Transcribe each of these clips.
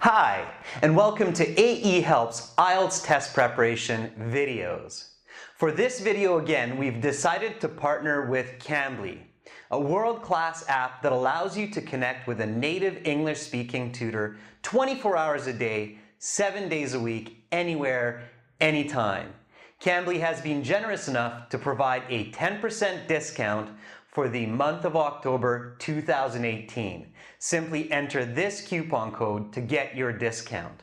Hi, and welcome to AE Help's IELTS test preparation videos. For this video again, we've decided to partner with Cambly, a world-class app that allows you to connect with a native English-speaking tutor 24 hours a day, 7 days a week, anywhere, anytime. Cambly has been generous enough to provide a 10% discount for the month of October 2018. Simply enter this coupon code to get your discount.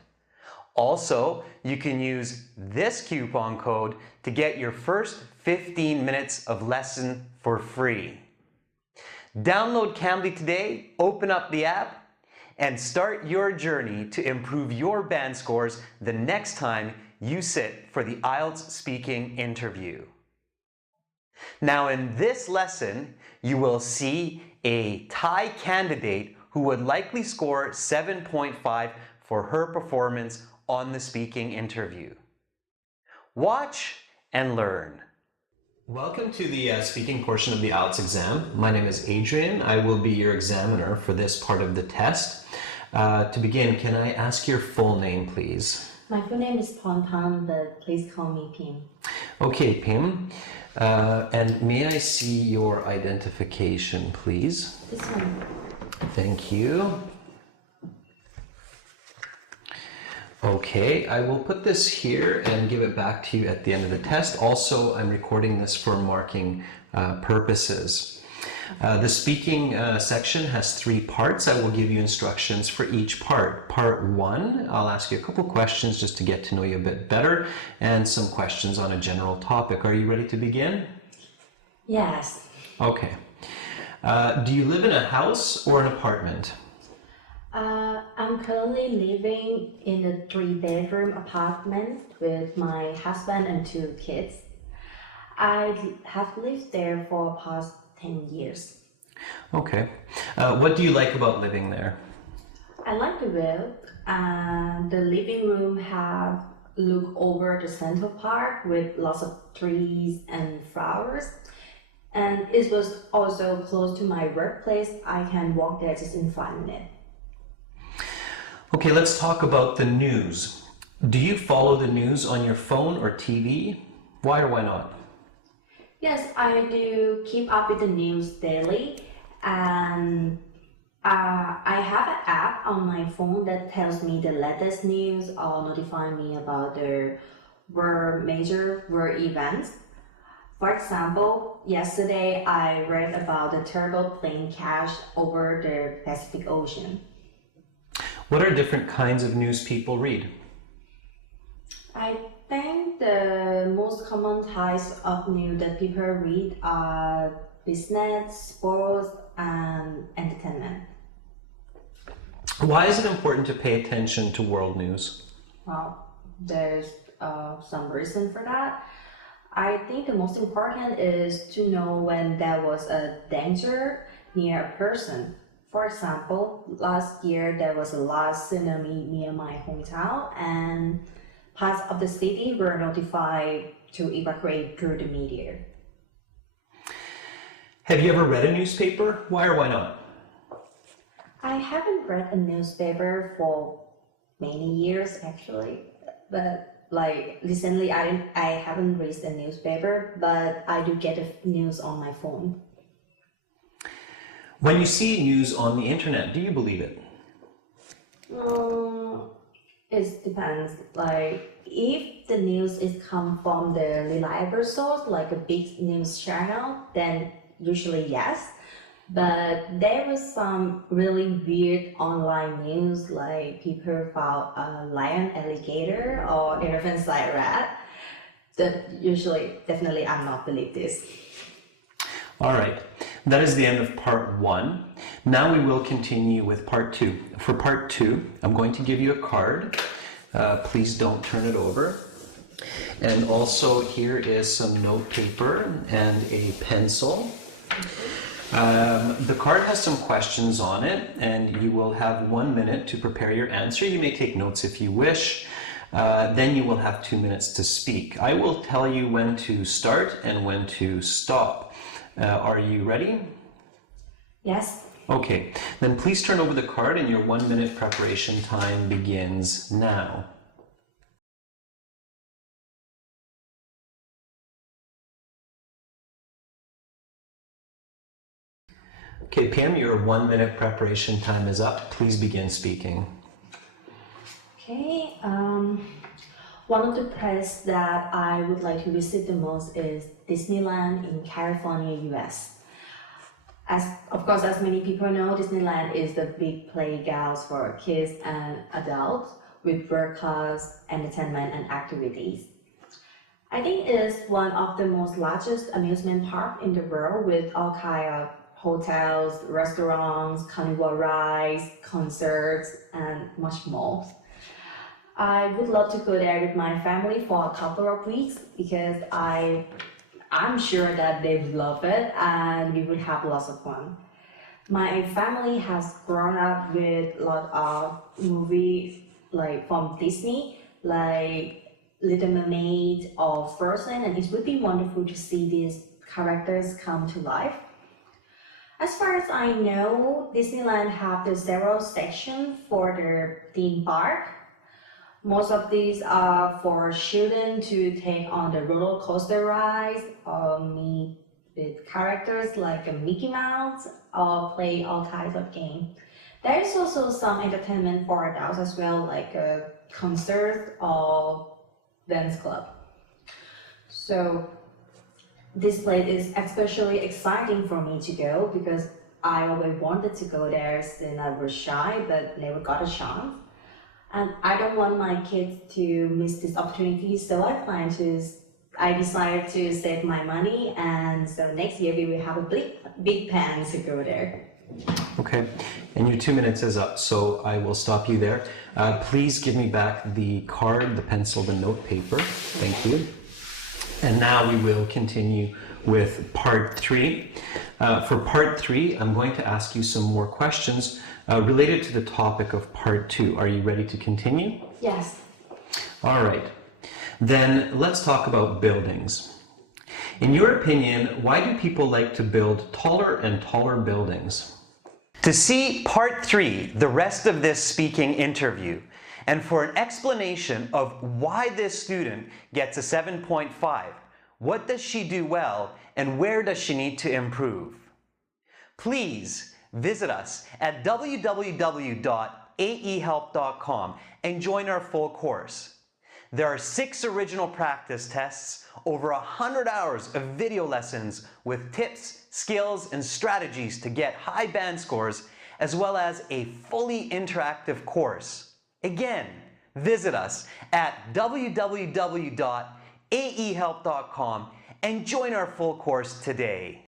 Also, you can use this coupon code to get your first 15 minutes of lesson for free. Download Cambly today, open up the app, and start your journey to improve your band scores the next time you sit for the IELTS speaking interview. Now in this lesson, you will see a Thai candidate who would likely score 7.5 for her performance on the speaking interview. Watch and learn. Welcome to the speaking portion of the IELTS exam. My name is Adrian. I will be your examiner for this part of the test. To begin, can I ask your full name, please? My full name is Ponpan, but please call me Pim. Okay, Pim. And may I see your identification, please? This one. Thank you. Okay, I will put this here and give it back to you at the end of the test. Also, I'm recording this for marking purposes. The speaking section has 3 parts. I will give you instructions for each part. Part 1, I'll ask you a couple questions just to get to know you a bit better and some questions on a general topic. Are you ready to begin? Yes. Okay. Do you live in a house or an apartment? I'm currently living in a 3-bedroom apartment with my husband and 2 kids. I have lived there for past 10 years. Okay. What do you like about living there? I like the view. The living room have look over the central park with lots of trees and flowers. And it was also close to my workplace. I can walk there just in 5 minutes. Okay, let's talk about the news. Do you follow the news on your phone or TV? Why or why not? Yes, I do keep up with the news daily, and I have an app on my phone that tells me the latest news or notify me about the major world events. For example, yesterday I read about the terrible plane crash over the Pacific Ocean. What are different kinds of news people read? I think the most common types of news that people read are business, sports, and entertainment. Why is it important to pay attention to world news? Well, there's some reason for that. I think the most important is to know when there was a danger near a person. For example, last year there was a large tsunami near my hometown, and parts of the city were notified to evacuate through the media. Have you ever read a newspaper? Why or why not? I haven't read a newspaper for many years actually, but like recently I haven't read a newspaper, but I do get the news on my phone. When you see news on the internet, do you believe it? It depends. Like if the news is come from the reliable source, like a big news channel, then usually yes. But there was some really weird online news, like people found a lion, alligator, or elephants like that. That usually, definitely, I'm not believe this. All right, that is the end of part 1. Now we will continue with part 2. For part 2, I'm going to give you a card. Please don't turn it over. And also here is some note paper and a pencil. The card has some questions on it, and you will have 1 minute to prepare your answer. You may take notes if you wish. Then you will have 2 minutes to speak. I will tell you when to start and when to stop. Are you ready? Yes. Okay, then please turn over the card and your 1 minute preparation time begins now. Okay, PM, your 1 minute preparation time is up. Please begin speaking. Okay, one of the places that I would like to visit the most is Disneyland in California, US. Of course, as many people know, Disneyland is the big playground for kids and adults with world-class entertainment and activities. I think it is one of the most largest amusement parks in the world with all kinds of hotels, restaurants, carnival rides, concerts, and much more. I would love to go there with my family for a couple of weeks because I'm sure that they would love it and we would have lots of fun. My family has grown up with a lot of movies like from Disney, like Little Mermaid or Frozen, and it would be wonderful to see these characters come to life. As far as I know, Disneyland have the several sections for their theme park. Most of these are for children to take on the roller coaster rides or meet with characters like a Mickey Mouse or play all kinds of games. There is also some entertainment for adults as well, like a concert or dance club. So this place is especially exciting for me to go because I always wanted to go there since I was shy but never got a chance. And I don't want my kids to miss this opportunity, so I decided to save my money, and so next year we will have a big plan to go there. Okay, and your 2 minutes is up, so I will stop you there. Please give me back the card, the pencil, the note paper. Thank you. And now we will continue with part 3. For part 3, I'm going to ask you some more questions related to the topic of part 2. Are you ready to continue? Yes. All right. Then let's talk about buildings. In your opinion, why do people like to build taller and taller buildings? To see part 3, the rest of this speaking interview, and for an explanation of why this student gets a 7.5, what does she do well, and where does she need to improve? Please visit us at www.aehelp.com and join our full course. There are 6 original practice tests, over 100 hours of video lessons with tips, skills, and strategies to get high band scores, as well as a fully interactive course. Again, visit us at www.aehelp.com and join our full course today.